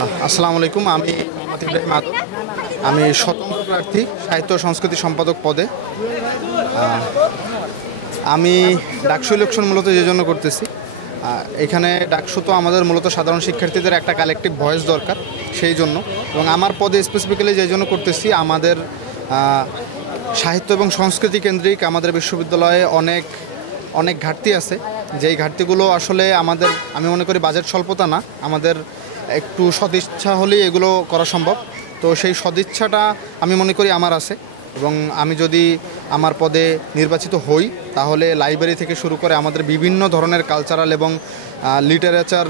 আসসালামু আলাইকুম। আমি মোহাম্মদ ইব্রাহিম আদম। আমি স্বতন্ত্র প্রার্থী সাহিত্য ও সংস্কৃতি সম্পাদক পদে। আমি ডাকসু ইলেকশন মূলত যে জন্য করতেছি, এখানে ডাকসু তো আমাদের মূলত সাধারণ শিক্ষার্থীদের একটা কালেকটিভ ভয়েস দরকার, সেই জন্য। এবং আমার পদে স্পেসিফিক্যালি যে জন্য করতেছি, আমাদের সাহিত্য এবং সংস্কৃতি কেন্দ্রিক আমাদের বিশ্ববিদ্যালয়ে অনেক অনেক ঘাটতি আছে, যেই ঘাটতিগুলো আসলে আমাদের, আমি মনে করি বাজেট স্বল্পতা না, আমাদের একটু সদিচ্ছা হলেই এগুলো করা সম্ভব। তো সেই সদিচ্ছাটা আমি মনে করি আমার আছে, এবং আমি যদি আমার পদে নির্বাচিত হই, তাহলে লাইব্রেরি থেকে শুরু করে আমাদের বিভিন্ন ধরনের কালচারাল এবং লিটারেচার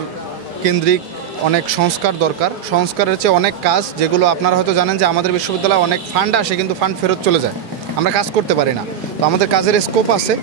কেন্দ্রিক অনেক সংস্কার দরকার। সংস্কারের চেয়ে অনেক কাজ, যেগুলো আপনারা হয়তো জানেন যে আমাদের বিশ্ববিদ্যালয়ে অনেক ফান্ড আসে কিন্তু ফান্ড ফেরত চলে যায়, আমরা কাজ করতে পারি না। তো আমাদের কাজের স্কোপ আছে।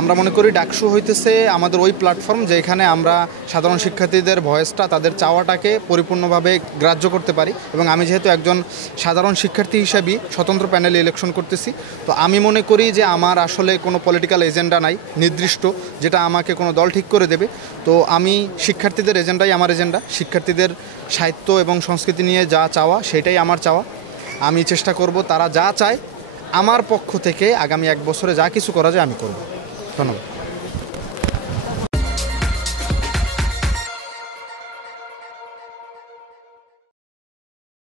আমরা মনে করি ডাকসু হইতেছে আমাদের ওই প্ল্যাটফর্ম, যেখানে আমরা সাধারণ শিক্ষার্থীদের ভয়েসটা, তাদের চাওয়াটাকে পরিপূর্ণভাবে গ্রাহ্য করতে পারি। এবং আমি যেহেতু একজন সাধারণ শিক্ষার্থী হিসাবেই স্বতন্ত্র প্যানেলে ইলেকশন করতেছি, তো আমি মনে করি যে আমার আসলে কোনো পলিটিক্যাল এজেন্ডা নাই নির্দিষ্ট, যেটা আমাকে কোনো দল ঠিক করে দেবে। তো আমি শিক্ষার্থীদের এজেন্ডাই আমার এজেন্ডা, শিক্ষার্থীদের সাহিত্য এবং সংস্কৃতি নিয়ে যা চাওয়া সেটাই আমার চাওয়া। আমি চেষ্টা করব তারা যা চায় আমার পক্ষ থেকে আগামী 1 বছরে যা কিছু করা যায় আমি করব। ধন্যবাদ।